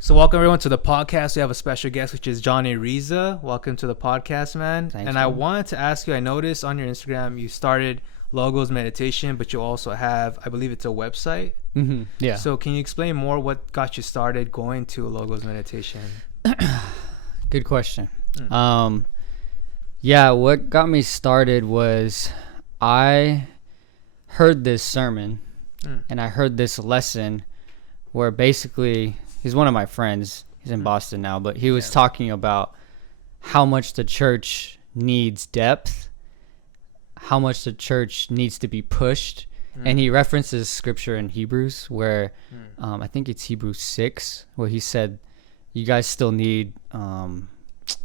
So welcome everyone to the podcast. We have a special guest, which is Jonny Reza. Welcome to the podcast, man. Thanks, and man. I wanted to ask you, I noticed on your Instagram, you started Logos Meditation, but you also have, I believe it's a website. Mm-hmm. Yeah. So can you explain more what got you started going to Logos Meditation? Good question. Yeah, what got me started was I heard this sermon and I heard this lesson where basically he's one of my friends. He's in Boston now, but he was talking about how much the church needs depth, how much the church needs to be pushed. And he references scripture in Hebrews where I think it's Hebrews 6 where he said, you guys still need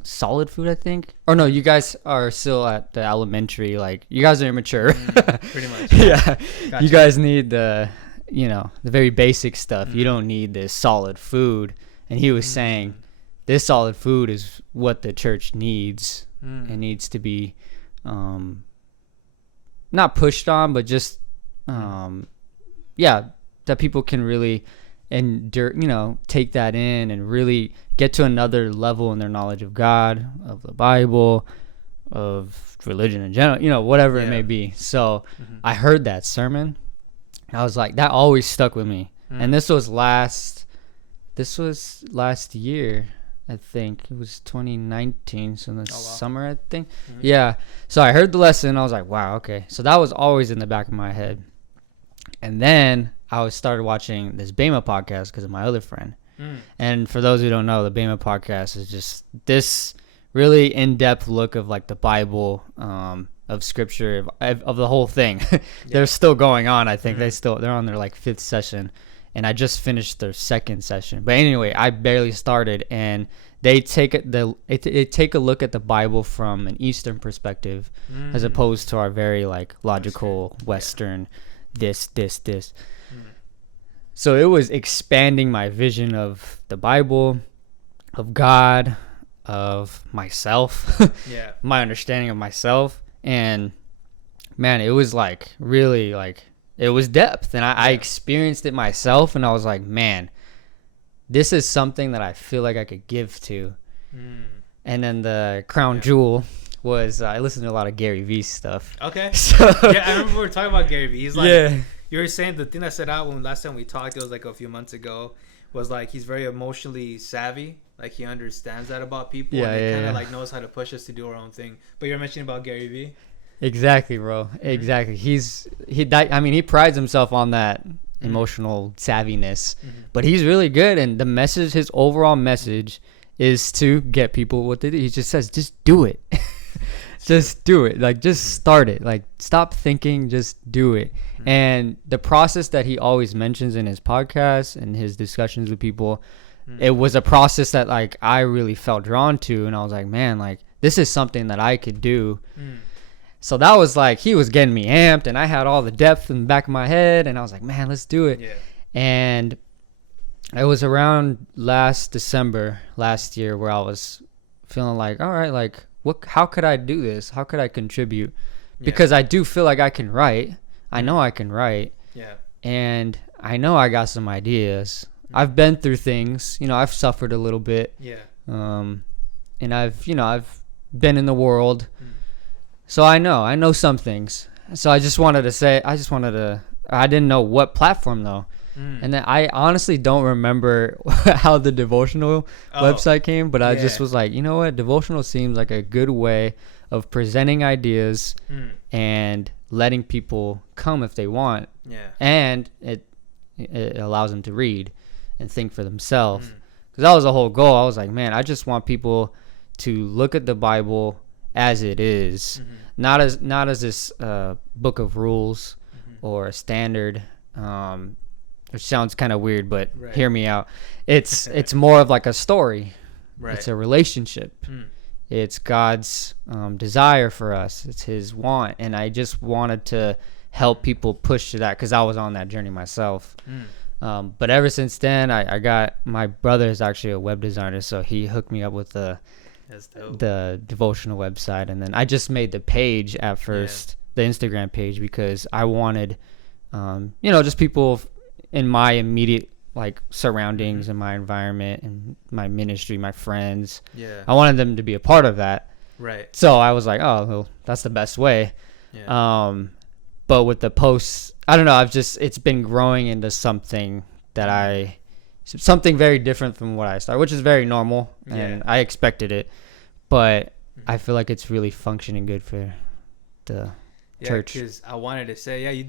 solid food, I think. Or no, you guys are still at the elementary, like you guys are immature. Pretty much. Yeah. Gotcha. You guys need the very basic stuff. You don't need this solid food. And he was saying this solid food is what the church needs. It needs to be not pushed on, but just that people can really endure, take that in and really get to another level in their knowledge of God, of the Bible, of religion in general, whatever it may be. So I heard that sermon. I was like, that always stuck with me. And this was last year, I think. It was 2019, so in the summer, I think. Yeah. So I heard the lesson. I was like, wow, okay. So that was always in the back of my head. And then I started watching this Bema podcast because of my other friend. And for those who don't know, the Bema podcast is just this really in-depth look of like the Bible, of scripture, of the whole thing. They're still going on. I think they're on their like 5th session, and I just finished their 2nd session. But anyway, I barely started, and they take a look at the Bible from an Eastern perspective, as opposed to our very like logical Western, this. So it was expanding my vision of the Bible, of God, of myself, my understanding of myself. And man, it was like really like it was depth, and I experienced it myself, and I was like, man, this is something that I feel like I could give to. And then the crown jewel was I listened to a lot of Gary Vee stuff. Okay. So I remember we were talking about Gary Vee. He's like, you were saying the thing that stood out when last time we talked, it was like a few months ago, was like he's very emotionally savvy. Like he understands that about people, and he kind of like knows how to push us to do our own thing. But you're mentioning about Gary Vee. Exactly, bro. Exactly. He prides himself on that emotional savviness, but he's really good. And his overall message is to get people what they do. He just says, just do it. Just do it. Like, just start it. Like, stop thinking, just do it. And the process that he always mentions in his podcasts and his discussions with people, it was a process that like I really felt drawn to, and I was like, man, like this is something that I could do. So that was like he was getting me amped, and I had all the depth in the back of my head, and I was like, man, let's do it. And it was around last December last year where I was feeling like, all right, like how could I do this? How could I contribute? Because I do feel like I can write. I know I can write. And I know I got some ideas. I've been through things, I've suffered a little bit. And I've been in the world. So I know some things. So I didn't know what platform though. And then I honestly don't remember how the devotional website came, but I just was like, you know what? Devotional seems like a good way of presenting ideas and letting people come if they want. And it allows them to read and think for themselves, because that was the whole goal. I was like, man, I just want people to look at the Bible as it is, not as this book of rules or a standard, which sounds kind of weird, but hear me out. It's more of like a story. It's a relationship. It's God's desire for us. It's his want, and I just wanted to help people push to that because I was on that journey myself. But ever since then, I got, my brother is actually a web designer, so he hooked me up with the devotional website, and then I just made the page at first, the Instagram page, because I wanted, just people in my immediate like surroundings and my environment and my ministry, my friends. Yeah. I wanted them to be a part of that. Right. So I was like, oh, well, that's the best way. Yeah. But with the posts, I don't know. It's been growing into something something very different from what I started, which is very normal, and I expected it. But I feel like it's really functioning good for the church. Because I wanted to say,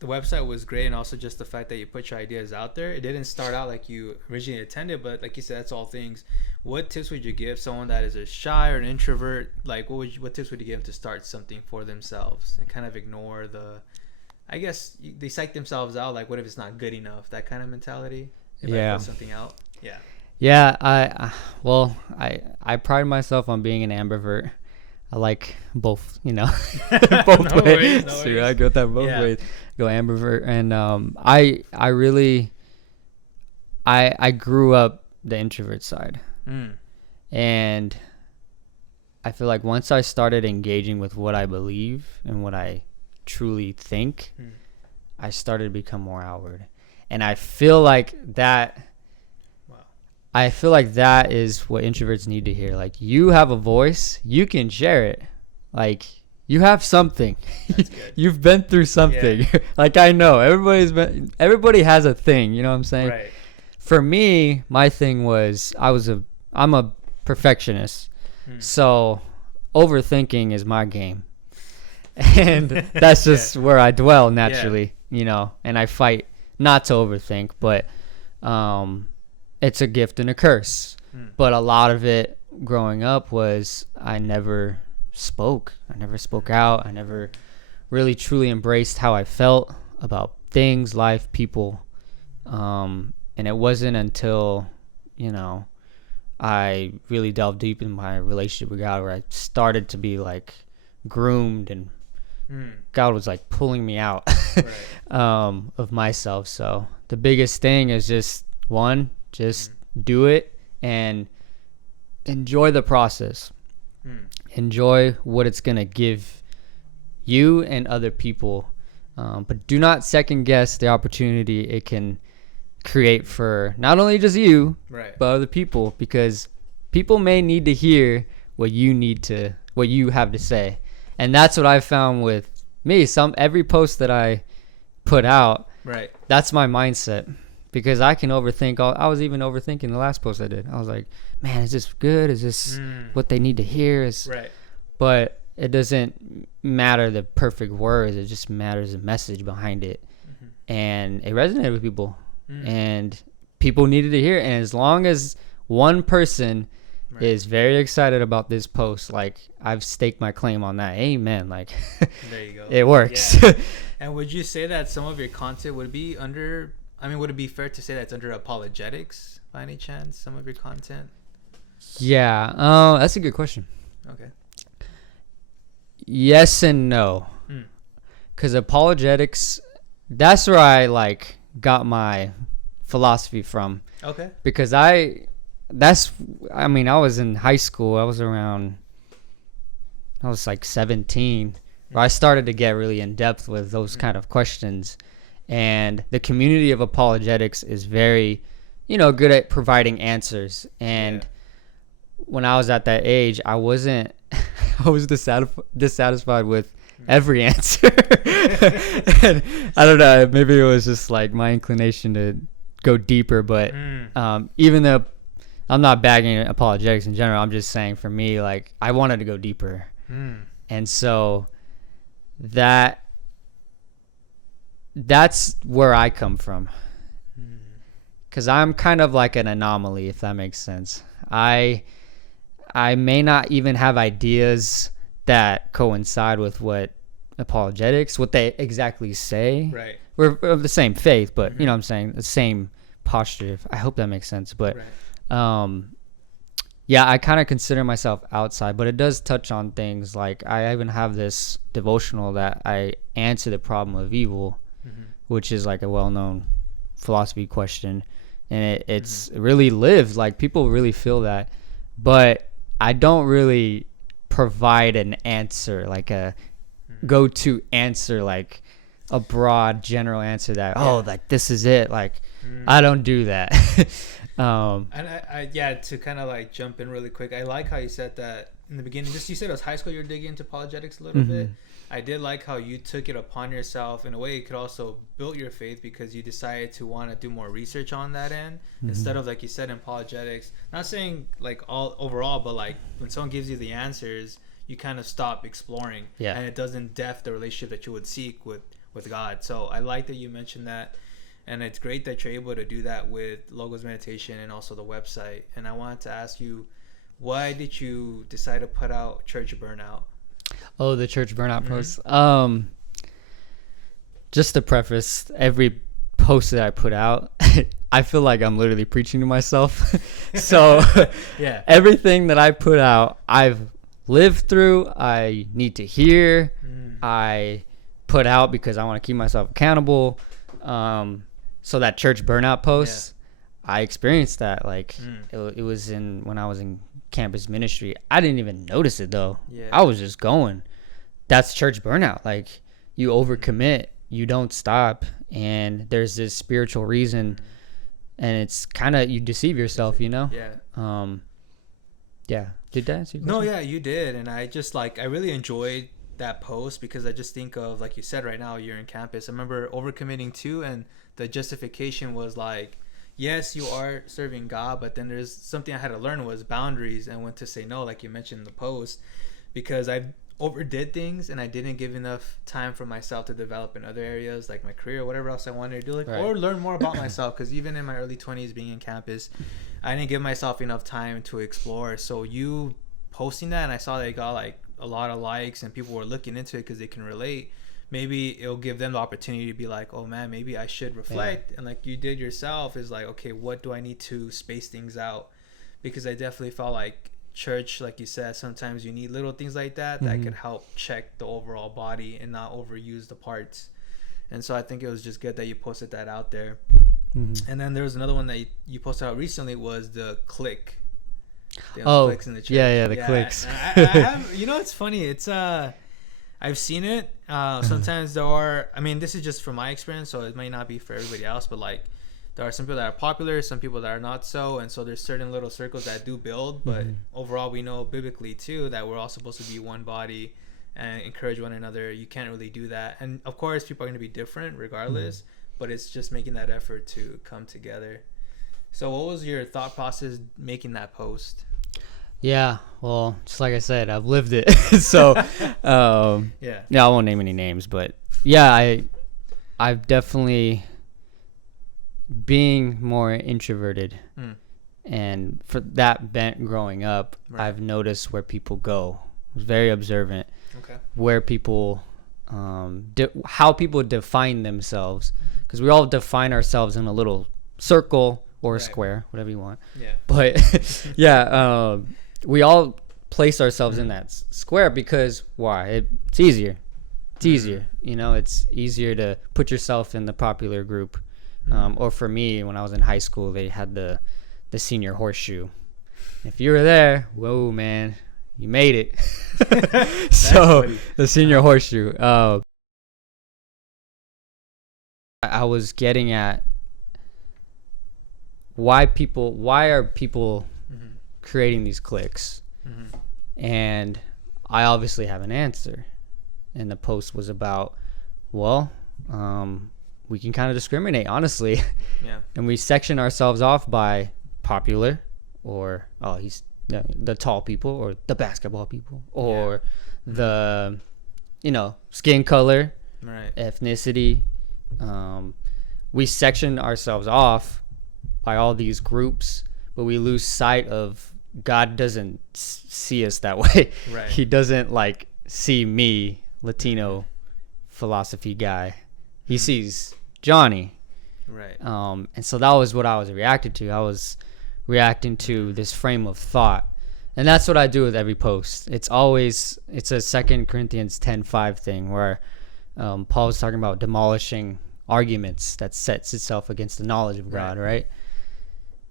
the website was great, and also just the fact that you put your ideas out there. It didn't start out like you originally intended, but like you said, that's all things. What tips would you give someone that is a shy or an introvert? Like, what tips would you give them to start something for themselves and kind of ignore I guess they psych themselves out. Like, what if it's not good enough? That kind of mentality. If I put something out. Yeah. Yeah. I pride myself on being an ambivert. I like both, both ways. No worries. I go that both ways. Go ambivert, and I grew up the introvert side, and I feel like once I started engaging with what I believe and what I truly think, I started to become more outward, and I feel like that. I feel like that is what introverts need to hear. Like, you have a voice, you can share it. Like, you have something. You've been through something. Yeah. Like, I know everybody has a thing, you know what I'm saying? Right. For me, my thing was I'm a perfectionist. So overthinking is my game. And that's just where I dwell naturally, and I fight not to overthink, but it's a gift and a curse. But a lot of it growing up was I never spoke out. I never really truly embraced how I felt about things, life, people. And it wasn't until I really delved deep in my relationship with God where I started to be like groomed, and God was like pulling me out of myself. So the biggest thing is just do it and enjoy the process. Enjoy what it's going to give you and other people. But do not second guess the opportunity it can create for not only just you, but other people, because people may need to hear what you have to say. And that's what I found with me. Every post that I put out, that's my mindset. Because I can overthink. I was even overthinking the last post I did. I was like, man, is this good? Is this what they need to hear? But it doesn't matter the perfect words. It just matters the message behind it. And it resonated with people. And people needed to hear it. And as long as one person is very excited about this post, like, I've staked my claim on that. Amen. Like, there you go. It works. Yeah. And would you say that some of your content would be would it be fair to say that's under apologetics by any chance, some of your content? Yeah. That's a good question. Okay. Yes and no. Because apologetics, that's where I got my philosophy from. Okay. Because I was in high school. I was like 17, where I started to get really in depth with those kind of questions. And the community of apologetics is very, good at providing answers. And when I was at that age, I was dissatisfied with every answer. And I don't know, maybe it was just like my inclination to go deeper. But even though I'm not bagging apologetics in general, I'm just saying for me, like, I wanted to go deeper. And so that's where I come from, because I'm kind of like an anomaly, if that makes sense. I may not even have ideas that coincide with what they exactly say. We're of the same faith, but you know what I'm saying, the same posture. I hope that makes sense. But I kind of consider myself outside, but it does touch on things like I even have this devotional that I answer the problem of evil, which is like a well-known philosophy question, and it's really lived. Like, people really feel that, but I don't really provide an answer, like a go-to answer, like a broad general answer that like this is it. Like I don't do that. And I to kind of like jump in really quick, I like how you said that in the beginning. Just you said it was high school you're digging into apologetics a little bit. I did like how you took it upon yourself. In a way, it could also build your faith because you decided to want to do more research on that end instead of, like you said, in apologetics. Not saying like all overall, but like when someone gives you the answers, you kind of stop exploring, and it doesn't depth the relationship that you would seek with God. So I like that you mentioned that, and it's great that you're able to do that with Logos Meditation and also the website. And I wanted to ask you, why did you decide to put out Church Burnout? Oh, the Church Burnout post. Just to preface, every post that I put out, I feel like I'm literally preaching to myself. So everything that I put out, I've lived through, I need to hear, I put out because I want to keep myself accountable. So that Church Burnout post, I experienced that. Like it was when I was in campus ministry. I didn't even notice it though. I was just going. That's Church Burnout. Like you overcommit, you don't stop, and there's this spiritual reason, and it's kind of, you deceive yourself, you know. Did that answer your question? No, you did. And I just like, I really enjoyed that post because I just think of, like you said, right now you're in campus. I remember overcommitting too, and the justification was like, yes, you are serving God, but then there's something I had to learn was boundaries and when to say no, like you mentioned in the post, because I overdid things and I didn't give enough time for myself to develop in other areas like my career or whatever else I wanted to do, like or learn more about myself. Because even in my early 20s being in campus, I didn't give myself enough time to explore. So you posting that, and I saw that it got like a lot of likes and people were looking into it because they can relate. Maybe it'll give them the opportunity to be like, oh man, maybe I should reflect. And like you did yourself, is like, okay, what do I need to space things out? Because I definitely felt like church, like you said, sometimes you need little things like that that could help check the overall body and not overuse the parts. And so I think it was just good that you posted that out there. And then there was another one that you posted out recently, was the click. Clicks in the church. The clicks. I have, you know, it's funny. It's I've seen it. Sometimes there are, I mean, this is just from my experience, so it might not be for everybody else, but like there are some people that are popular, some people that are not so, and so there's certain little circles that do build, but overall we know biblically too that we're all supposed to be one body and encourage one another. You can't really do that, and of course people are going to be different regardless, but it's just making that effort to come together. So what was your thought process making that post? Yeah, well, just like I said, I've lived it. So I won't name any names, but I've definitely, being more introverted and for that bent growing up, I've noticed where people go. I was very observant. Where people how people define themselves, because we all define ourselves in a little circle or a square, whatever you want. But we all place ourselves in that square because why? It's easier. It's easier, you know. It's easier to put yourself in the popular group. Or for me, when I was in high school, they had the senior horseshoe. If you were there, whoa, man, you made it. So funny. The senior horseshoe. I was getting at why are people creating these cliques? And I obviously have an answer. And the post was about, we can kind of discriminate, honestly. And we section ourselves off by popular, or he's the tall people, or the basketball people, or the skin color, ethnicity. We section ourselves off by all these groups, but we lose sight of God doesn't see us that way. He doesn't like see me, Latino philosophy guy. He sees Jonny. And so that was what I was reacting to. I was reacting to this frame of thought. And that's what I do with every post. It's a 2 Corinthians 10:5 thing where Paul was talking about demolishing arguments that sets itself against the knowledge of God, right?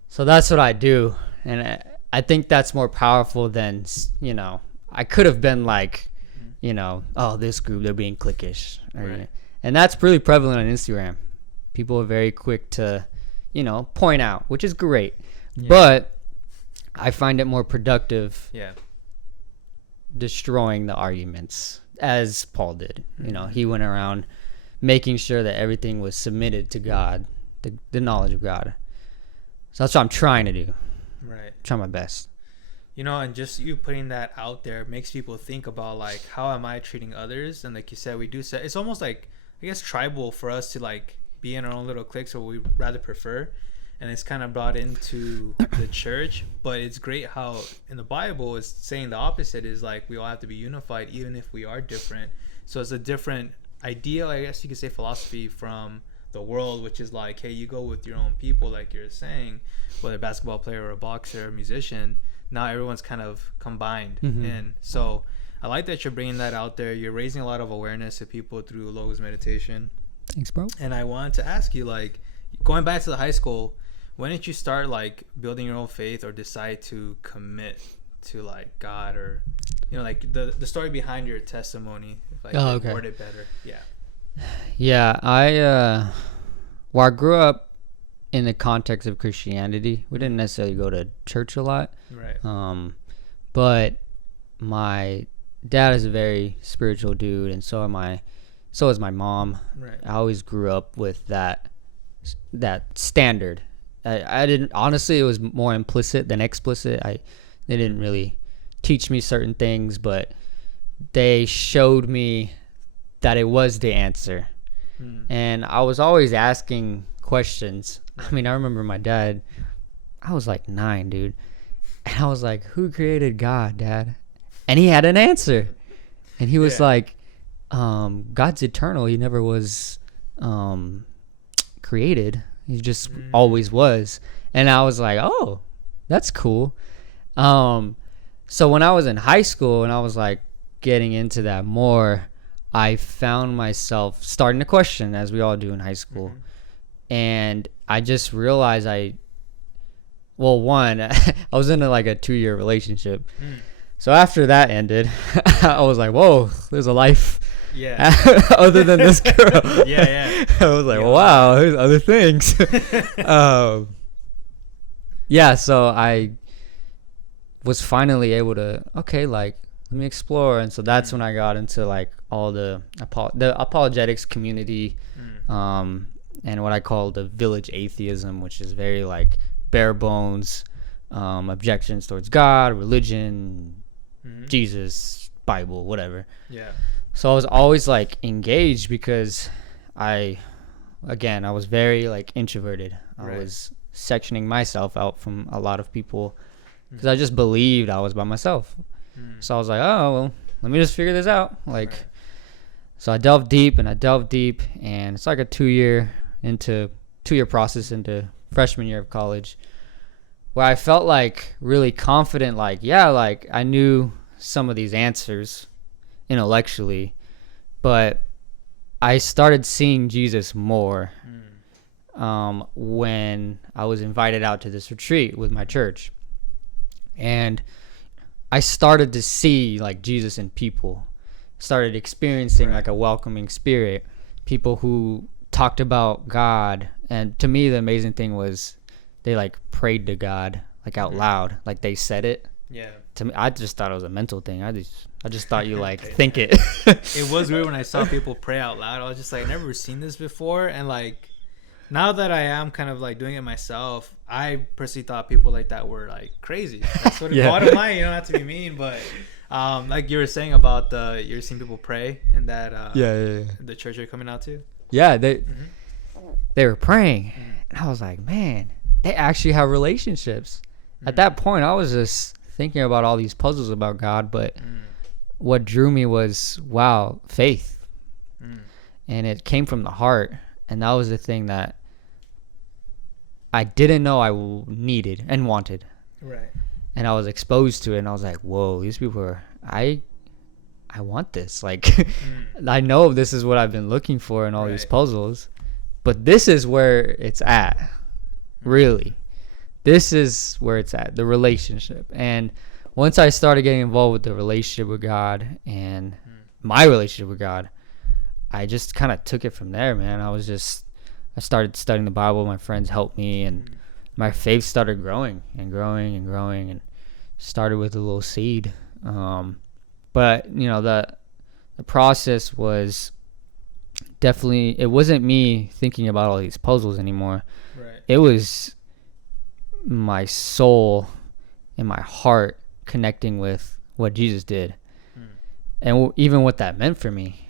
So that's what I do. And I think that's more powerful than, I could have been like, this group, they're being cliquish. And And that's really prevalent on Instagram. People are very quick to, point out, which is great. Yeah. But I find it more productive destroying the arguments, as Paul did. He went around making sure that everything was submitted to God, the knowledge of God. So that's what I'm trying to do. Right. Try my best. And just you putting that out there makes people think about, like, how am I treating others? And like you said, we do say it's almost like, I guess, tribal for us to like be in our own little cliques, or we rather prefer. And it's kind of brought into the church. But it's great how in the Bible it's saying the opposite, is like we all have to be unified even if we are different. So it's a different idea, I guess you could say, philosophy from the world, which is like, hey, you go with your own people, like you're saying, whether a basketball player or a boxer or a musician. Now everyone's kind of combined. And so I like that you're bringing that out there. You're raising a lot of awareness to people through Logos meditation. Thanks, bro. And I wanted to ask you, like, going back to the high school, when did you start like building your own faith, or decide to commit to like God, or like the story behind your testimony, if I could word it better? I grew up in the context of Christianity. We didn't necessarily go to church a lot, right? But my dad is a very spiritual dude, and so is my mom. Right. I always grew up with that standard. I didn't, honestly, it was more implicit than explicit. They didn't really teach me certain things, but they showed me that it was the answer. And I was always asking questions. I mean, I remember my dad, I was like 9, dude. And I was like, who created God, Dad? And he had an answer. And he was like, God's eternal. He never was created. He just always was. And I was like, oh, that's cool. So when I was in high school and I was like getting into that more, I found myself starting to question, as we all do in high school. And I just realized I was in like a 2-year relationship. So after that ended, I was like, whoa, there's a life other than this girl. I was like, wow, there's other things. So I was finally able to, let me explore. And so that's when I got into like all the apologetics community, and what I call the village atheism, which is very like bare bones objections towards God, religion, Jesus, Bible, whatever. So I was always like engaged because I was very like introverted. I was sectioning myself out from a lot of people because I just believed I was by myself. So I was like, oh, well, let me just figure this out. So I delved deep, and it's like a 2-year process into freshman year of college, where I felt like really confident, I knew some of these answers intellectually, but I started seeing Jesus more when I was invited out to this retreat with my church. And I started to see like Jesus in people, started experiencing like a welcoming spirit, people who talked about God. And to me, the amazing thing was they like prayed to God like out loud, like they said it. To me, I just thought it was a mental thing. I just thought you like think it. It was weird when I saw people pray out loud. I was just like, I've never seen this before. And like, now that I am kind of like doing it myself, I personally thought people like that were like crazy. That's what bottom line, not to be mean, but like you were saying about you're seeing people pray and that the church you're coming out to. They were praying, and I was like, man, they actually have relationships. At that point, I was just thinking about all these puzzles about God, but what drew me was, wow, faith. And it came from the heart. And that was the thing that I didn't know I needed and wanted. Right. And I was exposed to it, and I was like, whoa, these people are, I want this. Like, I know this is what I've been looking for in all these puzzles, but this is where it's at, really. This is where it's at, the relationship. And once I started getting involved with the relationship with God and my relationship with God, I just kind of took it from there, man. I started studying the Bible. My friends helped me, and my faith started growing and growing and growing, and started with a little seed. But you know, the process was definitely, it wasn't me thinking about all these puzzles anymore. Right. It was my soul and my heart connecting with what Jesus did, and even what that meant for me.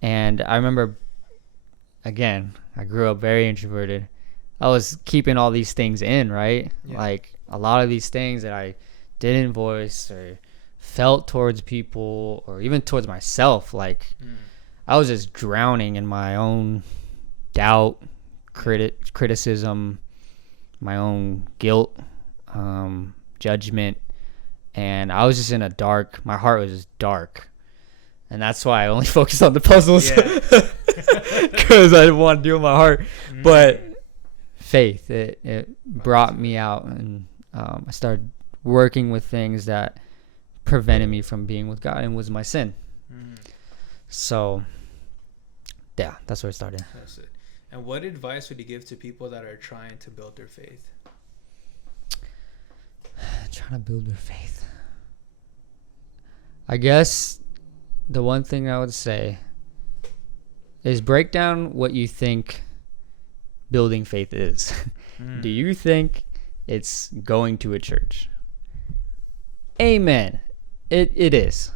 And I remember, again, I grew up very introverted. I was keeping all these things in, right? Yeah. Like a lot of these things that I didn't voice or felt towards people or even towards myself. Like I was just drowning in my own doubt, criticism, my own guilt, judgment. And I was just in my heart was just dark. And that's why I only focused on the puzzles, because I didn't want to deal with my heart. But faith, it brought me out, and I started working with things that prevented me from being with God, and was my sin. So, yeah, that's where it started. That's it. And what advice would you give to people that are trying to build their faith? Trying to build their faith. I guess the one thing I would say is break down what you think building faith is. Do you think it's going to a church? Amen. It is.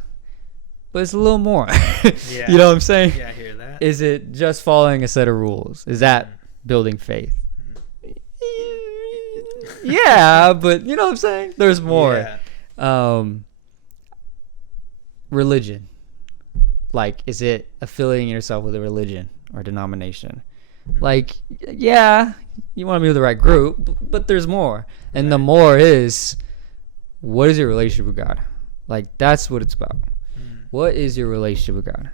But it's a little more. You know what I'm saying? Yeah, I hear that. Is it just following a set of rules? Is that building faith? Yeah, but you know what I'm saying? There's more. Yeah. Religion. Like, is it affiliating yourself with a religion or denomination? Like, yeah, you want to be with the right group, but there's more. And the more is, what is your relationship with God? Like, that's what it's about. What is your relationship with God?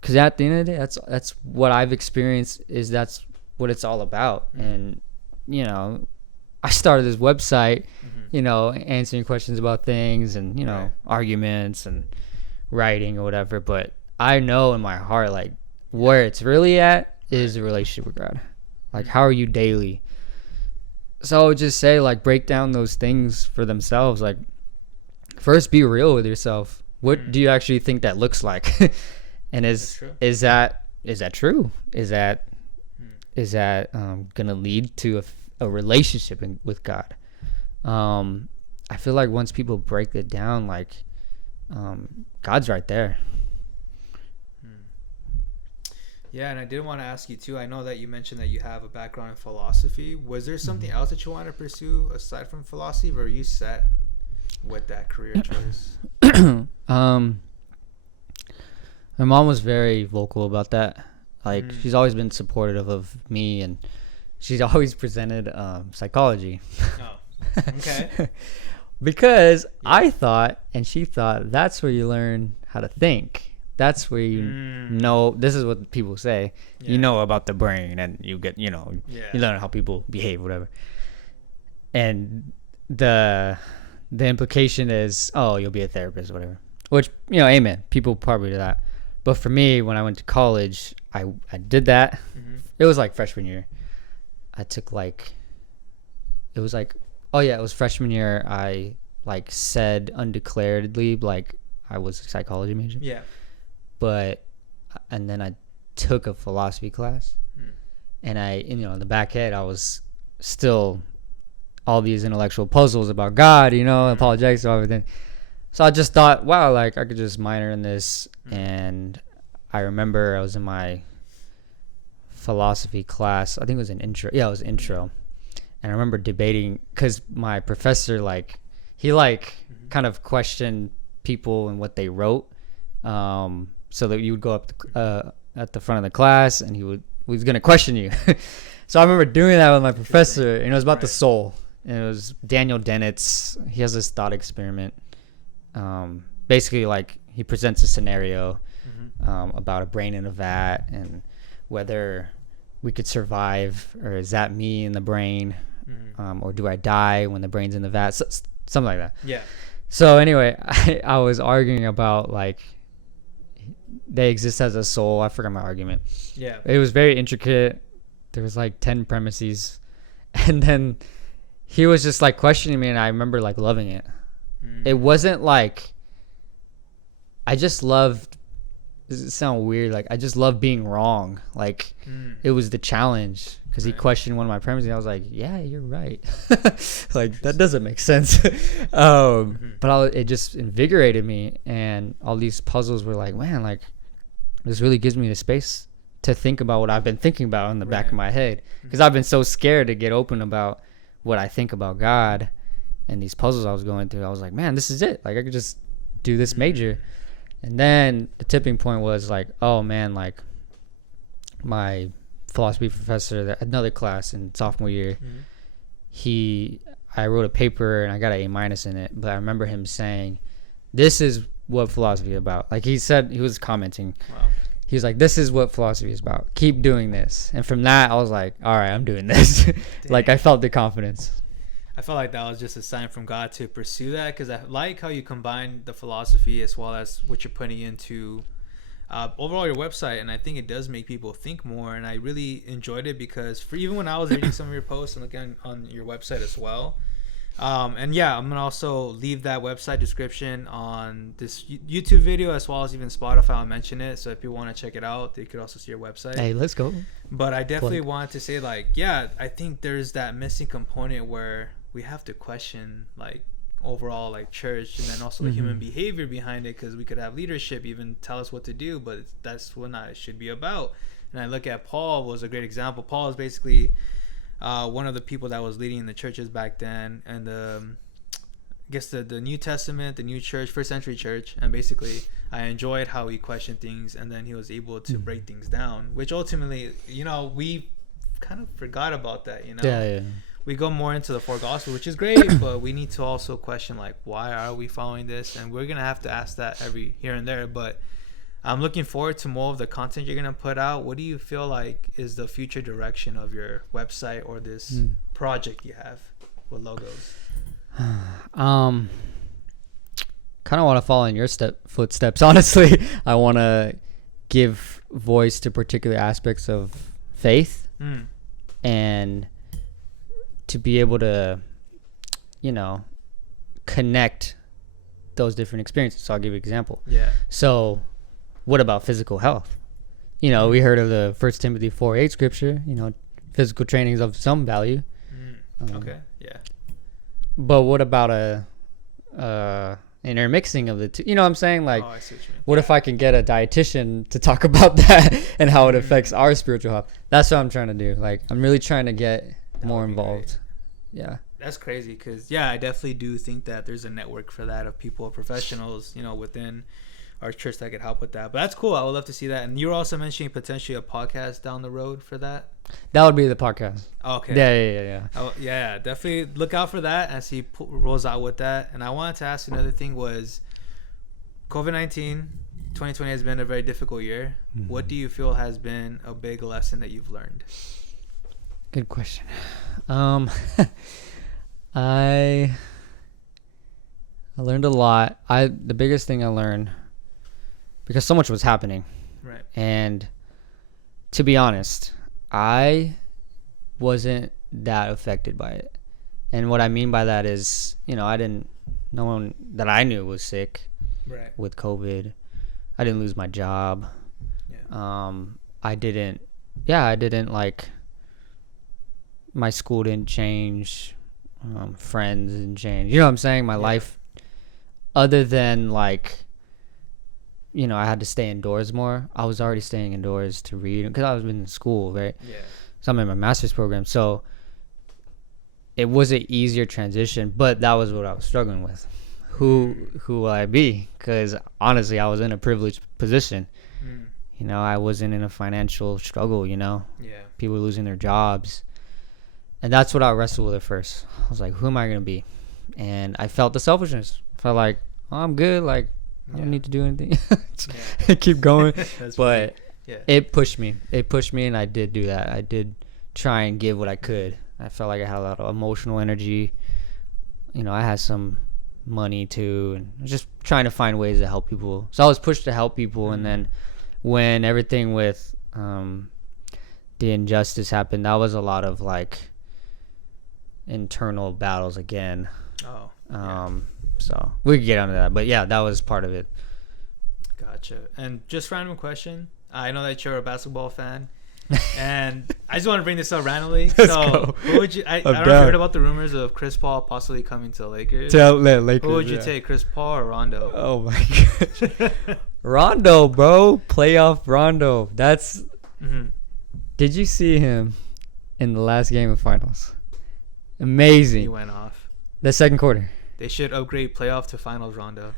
Because at the end of the day, that's what I've experienced, is that's what it's all about. And, you know, I started this website, you know, answering questions about things and, you know, arguments and writing or whatever. But I know in my heart, like, where it's really at is the relationship with God. Like, how are you daily? So I would just say, like, break down those things for themselves. Like, first, be real with yourself. What do you actually think that looks like? And is that true? Is that gonna lead to a relationship with God? I feel like once people break it down, like, God's right there. Yeah, and I did want to ask you too, I know that you mentioned that you have a background in philosophy. Was there something else that you want to pursue aside from philosophy, or are you set with that career choice? My mom was very vocal about that. Like, she's always been supportive of me, and she's always presented psychology. Oh, okay. Because I thought, and she thought, that's where you learn how to think. That's where you know, this is what people say, you know about the brain, and you get, you know, you learn how people behave, whatever. And the implication is, oh, you'll be a therapist, whatever. Which, you know, amen. People probably do that. But for me, when I went to college, I did that. It was like freshman year. I took like, it was freshman year. I like said undeclaredly, like, I was a psychology major. Yeah. And then I took a philosophy class. And you know, in the back head, I was still all these intellectual puzzles about God, you know, apologetics and everything. So I just thought, wow, like, I could just minor in this. And I remember I was in my philosophy class. I think it was an intro. Yeah, it was intro. And I remember debating, because my professor, like, he, like, kind of questioned people and what they wrote. So that you would go up at the front of the class, and he was going to question you. So I remember doing that with my professor, and it was about the soul. And it was Daniel Dennett's, he has this thought experiment. Basically, like, he presents a scenario about a brain in a vat, and whether we could survive, or is that me in the brain, or do I die when the brain's in the vat, something like that. Yeah. So anyway, I was arguing about, like, they exist as a soul. I forgot my argument. Yeah. It was very intricate. There was like 10 premises. And then he was just like questioning me, and I remember like loving it. It wasn't like, I just loved, does it sound weird? Like, I just love being wrong. Like, it was the challenge, because he questioned one of my premises, and I was like, yeah, you're right. Like, that doesn't make sense. But it just invigorated me, and all these puzzles were like, man, like, this really gives me the space to think about what I've been thinking about in the back of my head, because I've been so scared to get open about what I think about God. And these puzzles I was going through, I was like, man, this is it. Like, I could just do this major. And then the tipping point was like, oh man, like my philosophy professor, another class in sophomore year, I wrote a paper and I got an A- in it, but I remember him saying, this is what philosophy is about. Like, he said, he was commenting. Wow. He was like, this is what philosophy is about. Keep doing this. And from that, I was like, all right, I'm doing this. Like, I felt the confidence. I felt like that was just a sign from God to pursue that, because I like how you combine the philosophy as well as what you're putting into overall your website, and I think it does make people think more. And I really enjoyed it, because even when I was reading some of your posts and looking on your website as well, and yeah, I'm gonna also leave that website description on this YouTube video as well as even Spotify. I'll mention it, so if people want to check it out, they could also see your website. Hey, let's go. But I definitely wanted to say, like, yeah, I think there's that missing component where we have to question, like, overall, like, church, and then also the human behavior behind it, because we could have leadership even tell us what to do, but that's what it should be about. And I look at Paul was a great example. Paul is basically one of the people that was leading the churches back then, and I guess the New Testament, the new church, first century church, and basically I enjoyed how he questioned things, and then he was able to break things down, which ultimately, we kind of forgot about that, Yeah. We go more into the four gospels, which is great, but we need to also question, like, why are we following this? And we're gonna have to ask that every here and there. But I'm looking forward to more of the content you're gonna put out. What do you feel like is the future direction of your website or this project you have with logos? Kind of want to follow in your footsteps. Honestly, I want to give voice to particular aspects of faith, and to be able to, connect those different experiences. So I'll give you an example. Yeah. So what about physical health? We heard of the 1 Timothy 4:8 scripture, physical training is of some value. Okay. Yeah. But what about intermixing of the two? You know what I'm saying? Like, I see what you mean. What if I can get a dietitian to talk about that and how it affects our spiritual health? That's what I'm trying to do. Like, I'm really trying to get more involved. Great. Yeah. That's crazy, because I definitely do think that there's a network for that of people, professionals, within our church that could help with that. But that's cool. I would love to see that. And you were also mentioning potentially a podcast down the road for that. That would be the podcast. Okay. Yeah. Yeah, definitely look out for that as he rolls out with that. And I wanted to ask you another thing was COVID-19, 2020 has been a very difficult year. What do you feel has been a big lesson that you've learned? Good question. I learned a lot. The biggest thing I learned, because so much was happening, right? And to be honest, I wasn't that affected by it. And what I mean by that is, no one that I knew was sick, right, with COVID. I didn't lose my job. Yeah. I didn't like, my school didn't change, friends didn't change. You know what I'm saying? My life, other than like, I had to stay indoors more. I was already staying indoors to read because I was in school, right? Yeah. So I'm in my master's program. So it was an easier transition, but that was what I was struggling with. Who will I be? Because honestly, I was in a privileged position. I wasn't in a financial struggle, Yeah. People were losing their jobs. And that's what I wrestled with at first. I was like, who am I going to be? And I felt the selfishness. I felt like, I'm good. Like, I don't need to do anything. Keep going. But it pushed me. And I did do that. I did try and give what I could. I felt like I had a lot of emotional energy. I had some money too, and just trying to find ways to help people. So I was pushed to help people, and then when everything with the injustice happened, that was a lot of like internal battles again. So we could get onto that, but yeah, that was part of it. Gotcha. And just random question, I know that you're a basketball fan, and I just want to bring this up randomly. Who would you? I don't know if you heard about the rumors of Chris Paul possibly coming to the Lakers. Lakers. Who would you take, Chris Paul or Rondo? Oh my gosh, Rondo, bro, playoff Rondo. That's. Did you see him in the last game of finals? Amazing. He went off. The second quarter. They should upgrade playoff to finals Rondo.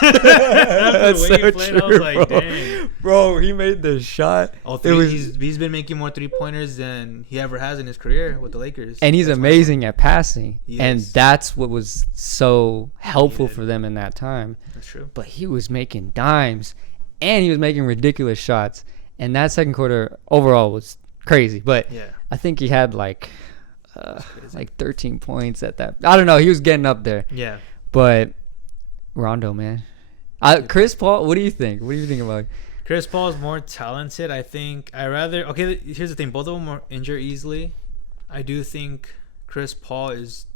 That's so true, I was like, dang. Bro, he made the shot. He's been making more 3-pointers than he ever has in his career with the Lakers. And he's amazing at passing. And that's what was so helpful for them in that time. That's true. But he was making dimes, and he was making ridiculous shots. And that second quarter overall was crazy. But I think he had like 13 points at that. I don't know. He was getting up there. Yeah. But Rondo, man. Chris Paul, what do you think? What do you think about Chris Paul is more talented. I think here's the thing. Both of them are injured easily. I do think Chris Paul is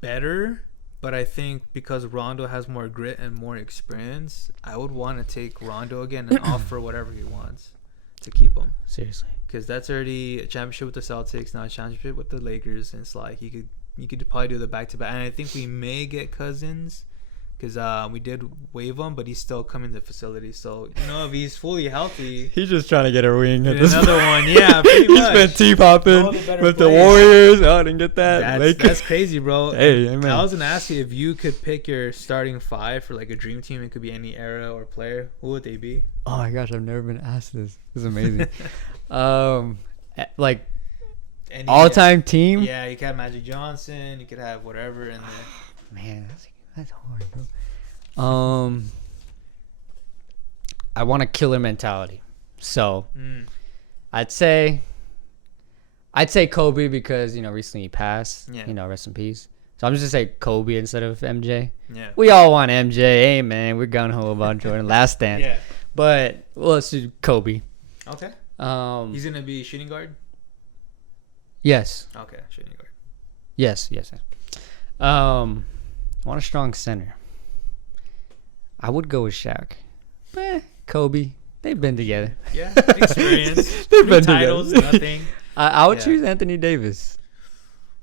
better, but I think because Rondo has more grit and more experience, I would want to take Rondo again and offer whatever he wants to keep him. Seriously. Because that's already a championship with the Celtics, now a championship with the Lakers, and it's like you could probably do the back-to-back. And I think we may get Cousins, because we did waive him, but he's still coming to the facility. So, if he's fully healthy... He's just trying to get a ring at this another one, yeah, pretty much. He's been T-popping with the Warriors. Oh, I didn't get that. That's crazy, bro. Hey, man. I was going to ask you, if you could pick your starting 5 for like a dream team, it could be any era or player, who would they be? Oh, my gosh, I've never been asked this. This is amazing. Like all-time team. Yeah, you could have Magic Johnson. You could have whatever in there. Man, that's hard, bro. I want a killer mentality, so I'd say Kobe, because recently he passed. Yeah. Rest in peace. So I'm just gonna say Kobe instead of MJ. Yeah. We all want MJ. Hey man, we're gung ho about Jordan. Last Dance. Yeah. But let's do Kobe. Okay. He's gonna be shooting guard. Yes. Okay, shooting guard. Yes. I want a strong center. I would go with Shaq. Kobe. They've been together. Yeah, experience. They've been titles, together. Nothing. I would choose Anthony Davis.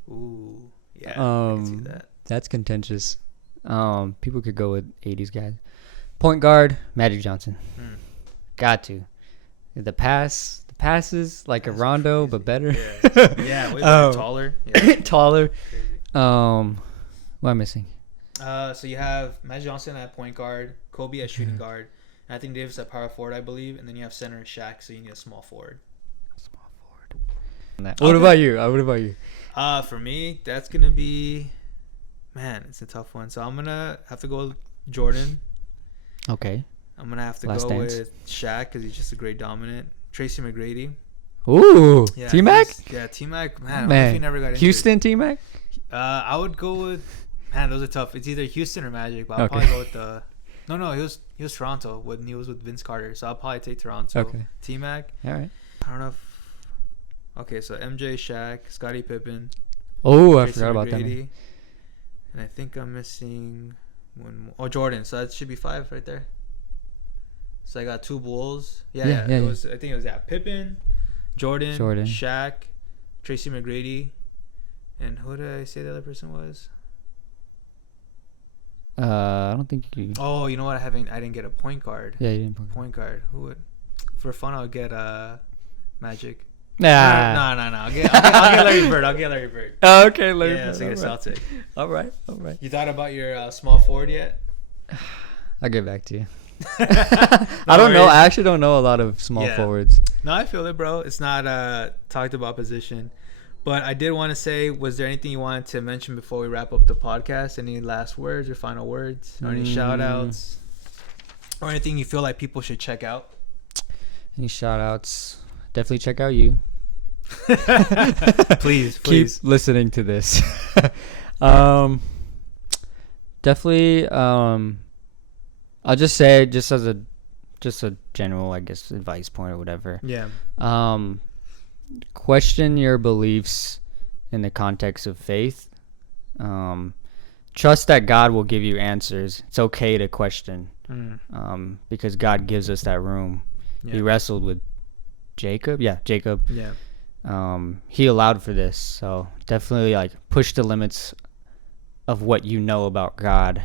Ooh, yeah. I can see that. That's contentious. People could go with 80s guys. Point guard, Magic Johnson. Got to. The passes like a Rondo, crazy. But better. Yeah, way better, taller. Yeah. Taller. Crazy. What am I missing? So you have Magic Johnson at point guard, Kobe at shooting guard, and I think Davis at power forward, I believe, and then you have center Shaq, so you need a small forward. What about you? For me, that's gonna be, man, it's a tough one. So I'm gonna have to go with Jordan. Okay. I'm gonna have to go with Shaq because he's just a great dominant. Tracy McGrady. Ooh, yeah, T-Mac. Yeah, T-Mac. Man, he never got injured. Houston T-Mac. I would go with. Man, those are tough. It's either Houston or Magic, but I'll probably go with the. No, he was Toronto when he was with Vince Carter, so I'll probably take Toronto. Okay. T-Mac. All right. I don't know. Okay, so MJ, Shaq, Scottie Pippen. Oh, I forgot about that. And I think I'm missing one more. Oh, Jordan. So that should be 5 right there. So I got 2 Bulls. Yeah. I think it was Pippen, Jordan, Shaq, Tracy McGrady, and who did I say the other person was? I don't think you. Oh, you know what? I didn't get a point guard. Yeah, you didn't. Point guard. Who would? For fun, I'll get Magic. Nah. No. I'll get Larry Bird. Oh, okay, Larry Bird. Yeah, so get Celtic. All right. You thought about your small forward yet? I'll get back to you. I don't know. I actually don't know a lot of small forwards. No, I feel it, bro. It's not talked about position. But I did want to say, was there anything you wanted to mention before we wrap up the podcast? Any last words or final words? Or any shout outs? Or anything you feel like people should check out? Any shout outs? Definitely check out you. Please. Keep listening to this. definitely. I'll just say, just as a general, I guess, advice point or whatever. Yeah. Question your beliefs in the context of faith. Trust that God will give you answers. It's okay to question, because God gives us that room. Yeah. He wrestled with Jacob. Yeah. He allowed for this. So definitely like push the limits of what you know about God,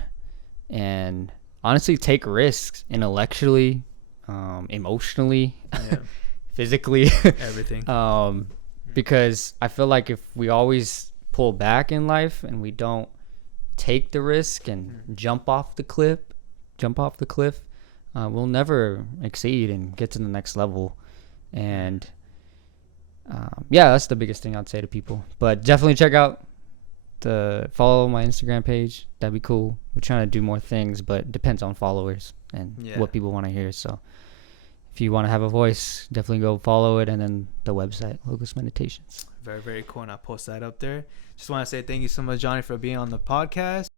and honestly take risks intellectually, emotionally, physically, everything. Because I feel like if we always pull back in life and we don't take the risk and jump off the cliff, we'll never exceed and get to the next level. And that's the biggest thing I'd say to people. But definitely follow my Instagram page. That'd be cool. We're trying to do more things, but it depends on followers and what people want to hear. So if you want to have a voice, definitely go follow it. And then the website, Logos Meditations. Very, very cool. And I'll post that up there. Just want to say thank you so much, Jonny, for being on the podcast.